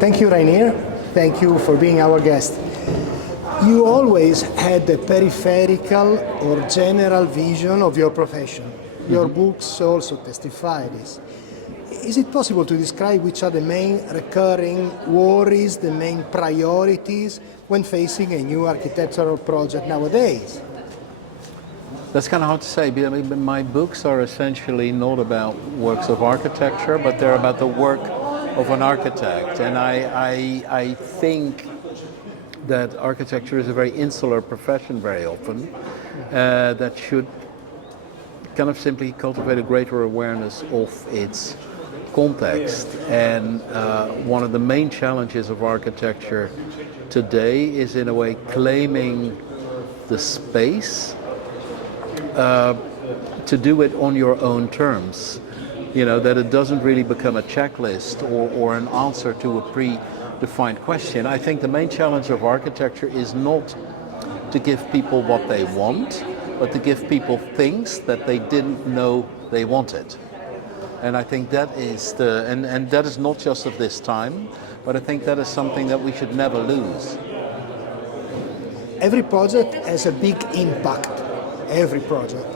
Thank you, Reinier. Thank you for being our guest. You always had a peripheral or general vision of your profession. Your books also testify this. Is it possible to describe which are the main recurring worries, the main priorities when facing a new architectural project nowadays? That's kind of hard to say. I mean, my books are essentially not about works of architecture, but they're about the work of an architect. And I think that architecture is a very insular profession very often that should kind of simply cultivate a greater awareness of its context. And one of the main challenges of architecture today is in a way claiming the space to do it on your own terms. You know, that it doesn't really become a checklist or an answer to a predefined question. I think the main challenge of architecture is not to give people what they want, but to give people things that they didn't know they wanted. And I think that is and that is not just of this time, but I think that is something that we should never lose. Every project has a big impact, every project.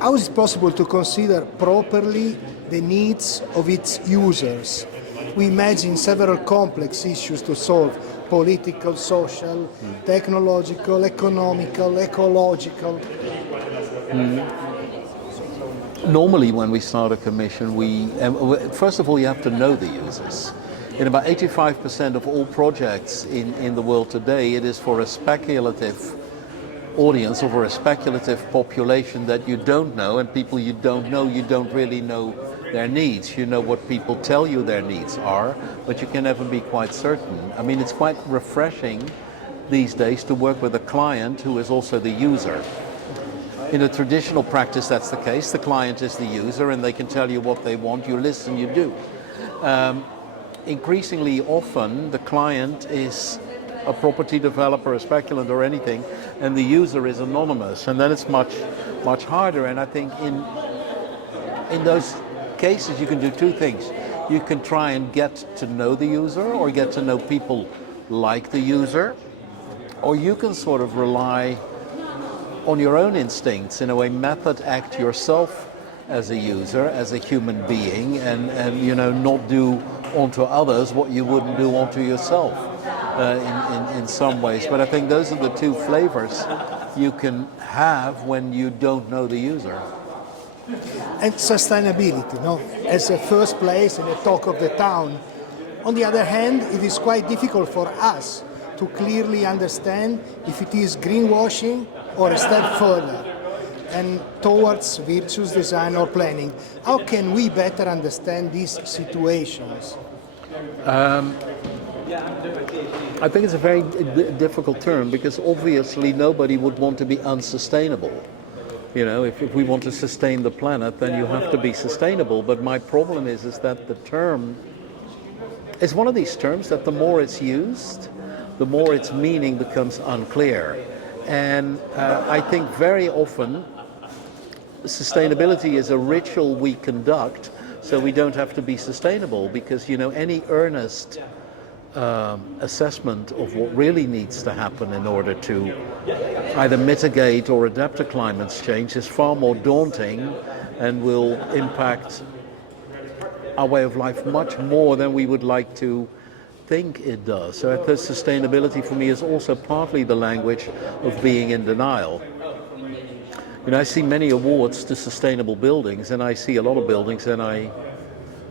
How is it possible to consider properly the needs of its users? We imagine several complex issues to solve: political, social, technological, economical, ecological. Normally when we start a commission, first of all you have to know the users. In about 85% of all projects in the world today, it is for a speculative audience or for a speculative population that you don't know, and people you don't know, you don't really know their needs. You know what people tell you their needs are, but you can never be quite certain. I mean, it's quite refreshing these days to work with a client who is also the user. In a traditional practice, that's the case. The client is the user and they can tell you what they want. You listen, you do. Increasingly often, the client is a property developer, a speculant or anything, and the user is anonymous, and then it's much harder. And I think in those cases you can do two things. You can try and get to know the user or get to know people like the user, or you can sort of rely on your own instincts, in a way method act yourself as a user, as a human being, and you know, not do onto others what you wouldn't do onto yourself in some ways. But I think those are the two flavors you can have when you don't know the user. And sustainability, no? As a first place in the talk of the town. On the other hand, it is quite difficult for us to clearly understand if it is greenwashing or a step further and towards virtuous design or planning. How can we better understand these situations? I think it's a very difficult term, because obviously nobody would want to be unsustainable. You know, if we want to sustain the planet, then you have to be sustainable. But my problem is that the term is one of these terms that the more it's used, the more its meaning becomes unclear. And I think very often sustainability is a ritual we conduct so we don't have to be sustainable, because, you know, any earnest assessment of what really needs to happen in order to either mitigate or adapt to climate change is far more daunting and will impact our way of life much more than we would like to think it does. So the sustainability for me is also partly the language of being in denial. You know, I see many awards to sustainable buildings, and I see a lot of buildings, and I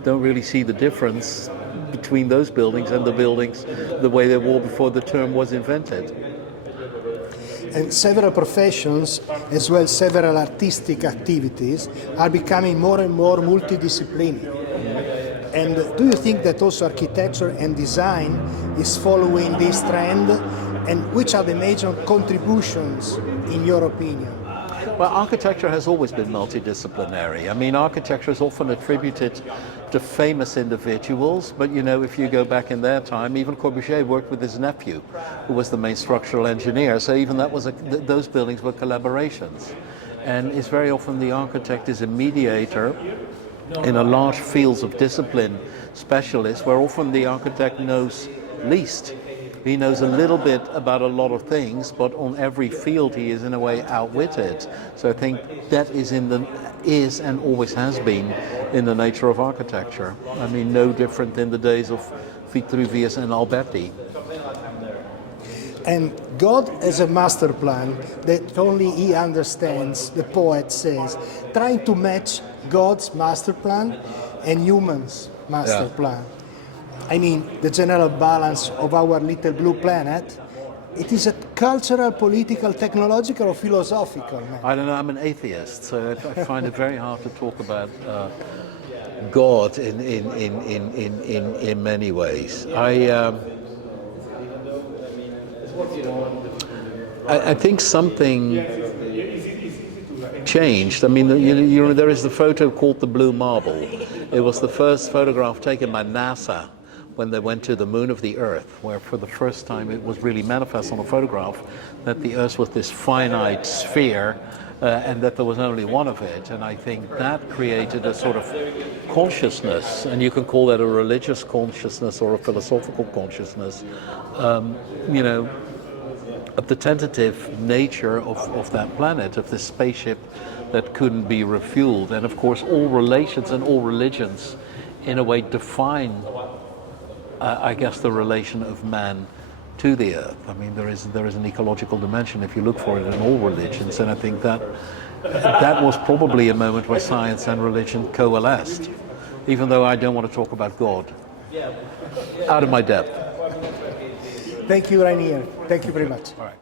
don't really see the difference between those buildings and the buildings the way they were before the term was invented. And several professions, as well as several artistic activities, are becoming more and more multidisciplinary. And do you think that also architecture and design is following this trend? And which are the major contributions, in your opinion? Well, architecture has always been multidisciplinary. I mean, architecture is often attributed to famous individuals, but you know, if you go back in their time, even Corbusier worked with his nephew, who was the main structural engineer. So even that was those buildings were collaborations. And it's very often the architect is a mediator in a large fields of discipline specialists, where often the architect knows least. He knows a little bit about a lot of things, but on every field he is in a way outwitted. So I think that is and always has been in the nature of architecture. I mean, no different than the days of Vitruvius and Alberti. And God has a master plan that only he understands, the poet says, trying to match God's master plan and humans' master plan. I mean, the general balance of our little blue planet, it is a cultural, political, technological, or philosophical matter. I don't know, I'm an atheist, so I find it very hard to talk about God in many ways. I think something changed. I mean, there is the photo called the Blue Marble. It was the first photograph taken by NASA when they went to the moon of the Earth, where for the first time it was really manifest on a photograph that the Earth was this finite sphere and that there was only one of it. And I think that created a sort of consciousness, and you can call that a religious consciousness or a philosophical consciousness, of the tentative nature of that planet, of this spaceship that couldn't be refueled. And of course, all relations and all religions in a way define I guess the relation of man to the earth. I mean, there is an ecological dimension if you look for it in all religions, and I think that was probably a moment where science and religion coalesced, even though I don't want to talk about God. Out of my depth. Thank you, Reinier. Thank you very much. All right.